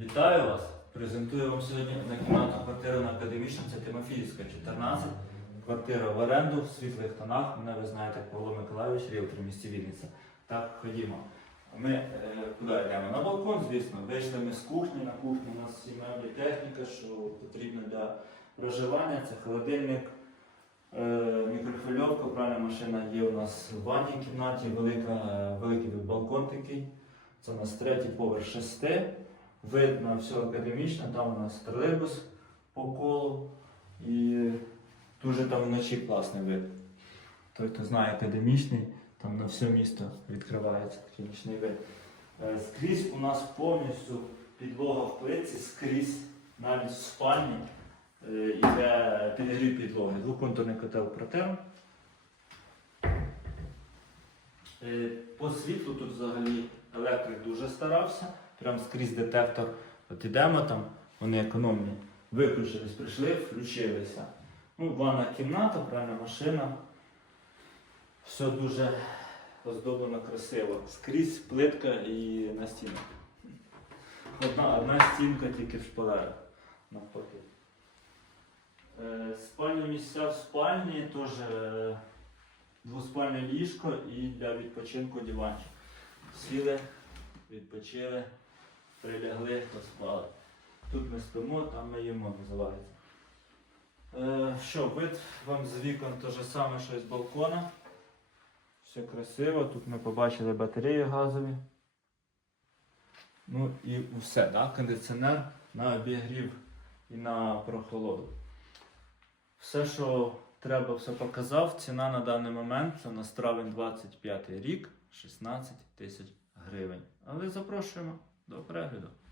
Вітаю вас! Презентую вам сьогодні однокімнатну квартиру на Академічна, це Тимофіївська, 14. Квартира в оренду в світлих тонах. Мене ви знаєте, Павло Миколайович, ріелтор місті Вінниця. Так, ходімо. Ми е, куди йдемо? На балкон, звісно. Вийшли ми з кухні. На кухні у нас всі техніка, що потрібно для проживання. Це холодильник, е, мікрохвильовка, пральна машина є у нас в ванній кімнаті, велика, е, великий балкон такий. Це у нас третій поверх шести. Вид на все академічне, там у нас тролейбус по колу. І дуже там вночі класний вид. Той, хто знає академічний, там на все місто відкривається такий вид. Е, Скрізь у нас повністю підлога в плитці, скрізь навіть в спальні е, іде підігрів підлоги. Двоконтурний котел протем. Е, По світлу тут взагалі електрик дуже старався. Прям скрізь детектор. От ідемо там, вони економні. Виключились, прийшли, включилися. Ну, ванна кімната, пральна машина. Все дуже оздоблено красиво. Скрізь плитка і настінок. Одна, одна стінка тільки в шпалерах навпаки. Е, спальні місця в спальні теж е, двоспальне ліжко і для відпочинку диванчик. Сіли, відпочили, прилягли, поспали. Тут ми спимо, там ми їмо, називається. Е, що, вид вам з вікон те ж саме, що і з балкона. Все красиво. Тут ми побачили батареї газові. Ну і все, да? кондиціонер на обігрів і на прохолоду. Все, що треба, все показав. Ціна на даний момент це на травень 25 рік 16 тисяч гривень. Але запрошуємо Do prawy, no.